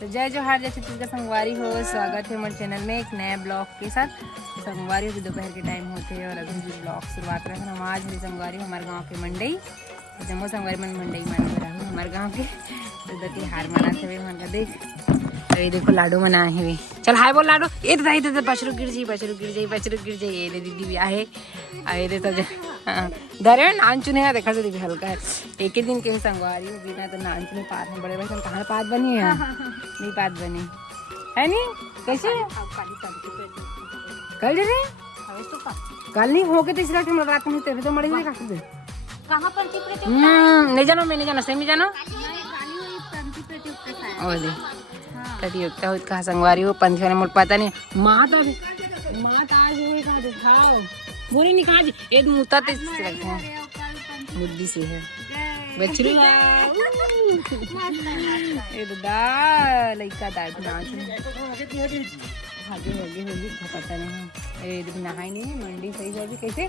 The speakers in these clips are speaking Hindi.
तो जय जोहार, जय छत्तीसगढ़ संगवारी हो। स्वागत है हमारे चैनल में एक नया ब्लॉग के साथ। संगवारी हो दोपहर के टाइम होते हैं और अभी भी ब्लॉग शुरुआत रहे हैं। हम आज हमारी संगवारी हमारे गांव के मंडई जम्मू संगवारी मन मंडई मान रहूँ हमारे गांव के तो दती हार मनाते हुए मन का देख ये देखो लाडू मनाए हुए। चल हाय बोल लाडू। ये तो पचरू गिर जाई ये दीदी भी आहे ये तो धरे नान चुने है देखा दीदी हल्का है एक ही दिन के संगवारी हो बिना तो नान चुने पात में बड़े बड़े कहाँ पात बनी है नहीं पात बनी है नहीं कैसे कल रे कल नहीं हो गए तो इसलिए हम रात में तो मरे हुए कहाँ पर नहीं जानो मैं नहीं जाना सही जानो प्रतियोगिता हुई कहा संगवारी हो पंथी वाले मोट पता नहीं माँ तो आज हुई कहा दिखाओ बोली नहीं कहा एक मुता ते मुद्दी से है बछरू ये दा लइका दा नाच आगे होगी पता नहीं ये नहाई नहीं मंडी सही है कैसे।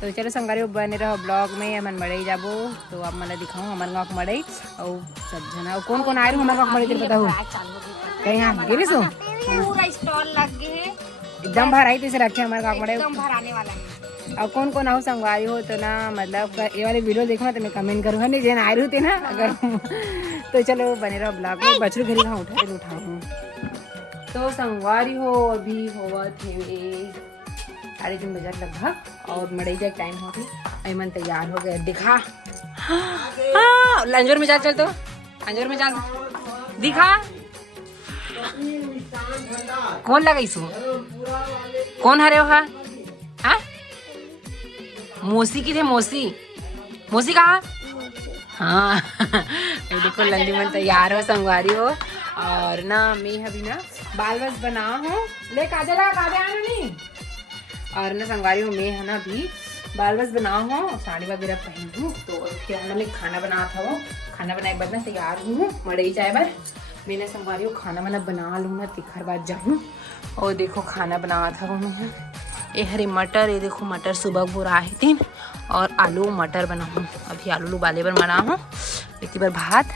तो चलो संगवारी बने रहो ब्लॉग में मन मड़ई जाबो तो आप मैं दिखाऊँ हमारे गाँव मड़ई और सब जना और कौन कौन आए रहे हमारे गाँव मड़ई तेरे बताओ कहीं यहाँ गिरी सो पूरा स्टॉल लग गए है एकदम भर आई तो रखे हमारे गाँव मड़ई एकदम भराने वाला है। और कौन कौन आओ संगवारी हो तो ना मतलब ये वाले वीडियो देखना तो मैं कमेंट करूँगा नहीं जैन आए रहते ना अगर तो चलो बने रहो ब्लॉग में बछरू घरी कहाँ उठाऊँ तो संगवारी हो अभी होवा थे 3:30 बजे लगभग और मड़ई जा टाइम हो गई अमन तैयार हो गया दिखा लंजोर में जा चल तो लंजोर में जा दिखा कौन लगा इसो कौन हरे हो हाँ मौसी की थे मौसी कहा हाँ ये देखो लंडी मन तैयार हो संगवारी हो और ना मैं अभी ना बाल बस बना हूँ ले काजल आना नहीं और ना संगवारी हूँ मैं है ना अभी बाल बस बनाओ हूँ साड़ी वगैरह पहन हूँ तो फिर मैं खाना बना था वो खाना बनाए के बाद मैं तैयार हूँ मड़ई जाए बार मैंने संगवारी हूँ खाना वाना बना लूँ ना तिखर बाद जाऊँ और देखो खाना बना था वो मैं ये हरे मटर ये देखो मटर सुबह बुराए दिन और आलू मटर बनाऊँ अभी आलू उबाले पर बना हूँ इतनी बार भात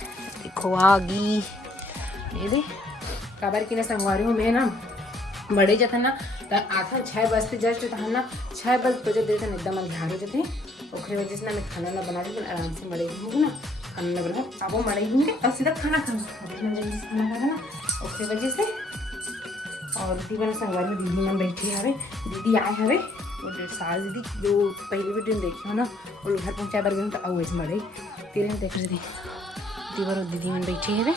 देखो आगी ये दे काबर की ना संगवारी हूँ मैं ना बड़े जाता ना तो आता 6 बजते जस्ट था ना 6 बजे देते एकदम अंधार हो जाते ओखरे वजह से ना मैं खाना ना बना देती आराम से मड़े हूँ ना खाना ना बना अब वो मड़े होंगे और सीधा खाना खाना ना ओखरे वजह से और उसी बना संगवारी में दीदी मन बैठी हवे दीदी आए हवे और सास दीदी जो पहले भी दिन देखी हो ना वो घर पहुँचाए बार गए तो आओ ऐसे मड़े तेरे देख रही दीदी मन बैठी है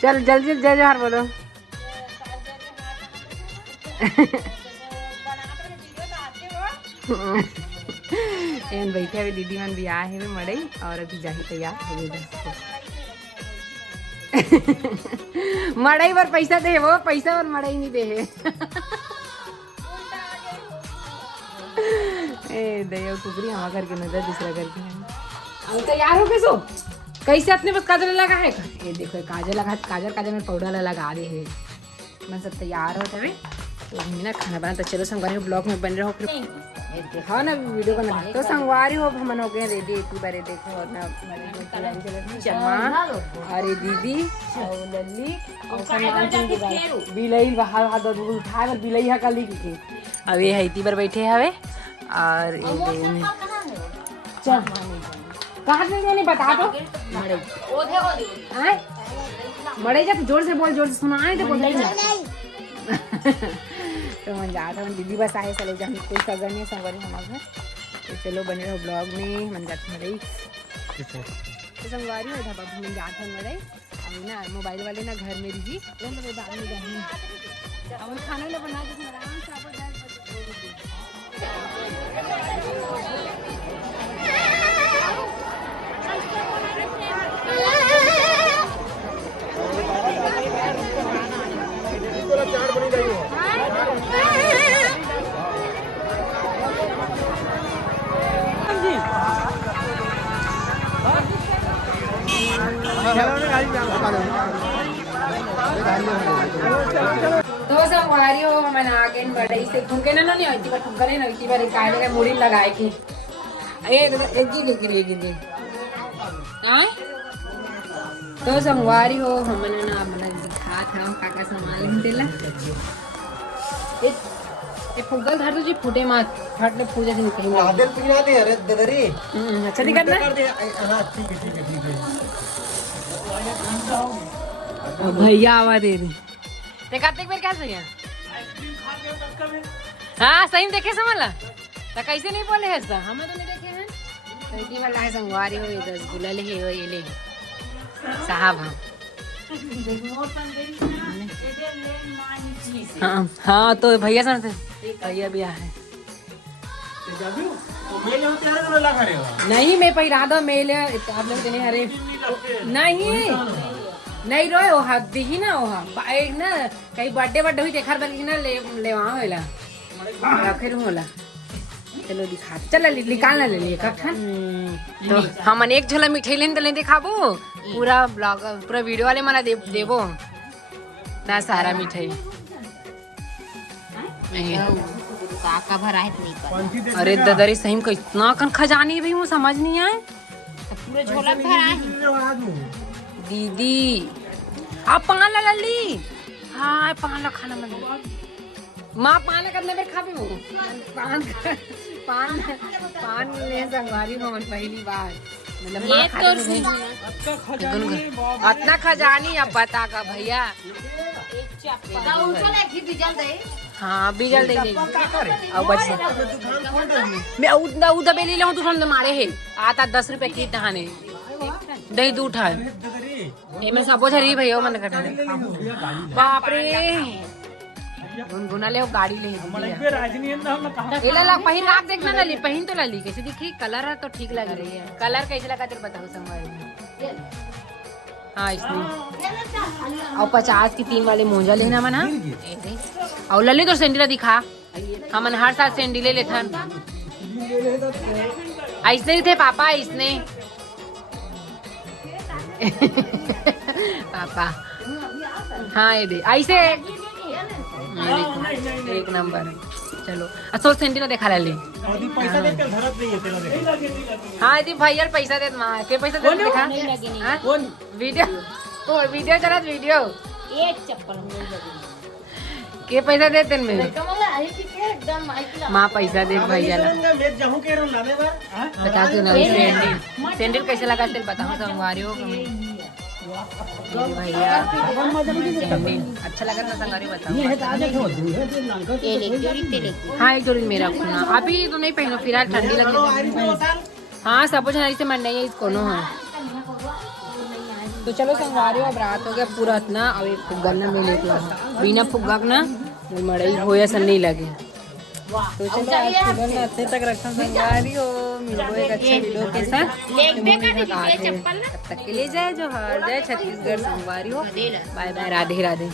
चल जल्दी जय जोहार बोलो एन बैठे अभी दीदी मन भी आए हैं मड़ई और अभी जाही तैयार हो गए मड़ई पर पैसा दे वो पैसा और मड़ई नहीं दे ए दया कुकरी हमारा करके नजर दूसरा करके अब तैयार हो कैसो कैसे अपने बस काजल लगा है ये देखो काजल में पाउडर लगा दे है मैं सब तैयार हो तभी तो ना खाना बना तो चलो संगवारी हो ब्लॉग में बन रहे हो फिर ये देखो ना वीडियो बना तो संगवारी हो हम हो गए रेडी एक बार देखो और ना चम्मा अरे दीदी और लल्ली और बिलई बाहर उठाए बिलई है कल की अब ये है इतनी बार बैठे हवे और ये चल कहाँ से बता दो मड़े जा जोर से बोल जोर से सुनाए तो बोल तो मन जाता हूँ दीदी बस आए चले जाए कोई सगन नहीं संगवारी हमारे घर तो चलो बने रहो ब्लॉग में मन जाते मड़ई तो संगवारी हो था बाबू मैं जाता हूँ मड़ई अभी ना मोबाइल वाले ना घर में रही बाद में जाऊँगी अब खाना ना बना के आराम से तो संगवारी हो मैंने आगे बड़े से ठुमके ना नहीं होती बार ठुमका नहीं होती बार काय लगा मुड़ी लगाए के एक जी लेके ले हां तो संगवारी हो हमने ना अपना दिखा था काका सामान दिला ये फुगल धर दो जी फूटे मत फटने पूजा से निकल आदल पिला दे अरे ददरी अच्छा दिखा ना कर दे हां ठीक है भैया आवा दे दे ते कार्तिक बेर क्या सही है हां सही में देखे समझला तो कैसे नहीं बोले है हम तो नहीं देखे हैं तो वाला है संगवारी हो ये 10 गुलाल है ये ले साहब हम हाँ हाँ तो भैया सुनते भैया भी है नहीं मैं पहिरा दो मेले आप लोग देने हरे नहीं नहीं रोए ओहा दिही ना ओहा एक ना कहीं बर्थडे हुई देखा बल्कि ना ले वहाँ होला रखे होला चलो दिखा चल निकालना ले लिए कखन तो हमन एक झोला मिठाई लेन तो ले दिखाबो पूरा ब्लॉग पूरा वीडियो वाले मला देबो ना सारा मिठाई काका भरा है नहीं पर अरे ददरी सही में कितना कन खजानी भी हूँ समझ नहीं आए पूरे झोला भरा है दीदी आप पान ला लली हाँ पान ला खाना मन माँ पान ला करने में खाबी हूँ पान पान ले संगवारी हो मन पहली बार मतलब माँ खाती इतना खजानी अब बता का भैया हाँ बीजल दे दे अब बच मैं उधर बेली ले तू समझ मारे है आता 10 रुपए की दहाने दही दूध है ये मैं सब छरी भैया मन कर बाप रे गुनगुना ले गाड़ी ले एला ला पहिन आप देखना ना ली पहिन तो ली कैसे दिखी कलर है तो ठीक लग रही है कलर कैसे लगा तेरे बताओ संगवारी हाँ इसमें और 50 की 3 वाले मोजा लेना मना और लल्ली तो सैंडल दिखा हमन हर साल सैंडल लेते ऐसने ही थे पापा ऐसने पापा हाँ ये दे ऐसे एक नंबर चलो असो सैंडल देखा लल्ली हाँ यदि भैया पैसा दे माँ के पैसा दे देखा वीडियो चला वीडियो एक चप्पल के पैसा दे तेन में माँ पैसा दे भैया बता दो ना सैंडल कैसे लगा तेल बताओ संगवारी हो भैया अच्छा लगा था संगवारी बताओ हाँ एक जोड़ी मेरा खुना अभी तो नहीं पहनो फिलहाल ठंडी लगी हाँ सब कुछ से मन नहीं है इसको नो है तो चलो संगवारी अब रात हो गया पूरा इतना अब एक फुग्गा ना मिले बिना फुग्गा ना मड़ई हो या सन नहीं लगे तो चलो आज सुबह ना अच्छे तक रखा संगवारी हो मिलो एक अच्छे वीडियो के साथ तब तक के लिए जय जोहार जय छत्तीसगढ़ संगवारी हो बाय बाय राधे राधे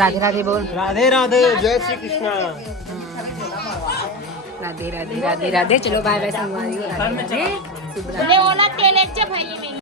राधे राधे बोल राधे राधे जय श्री कृष्णा राधे राधे राधे राधे चलो बाय बाय संगवारी हो राधे राधे शुभ रात्रि।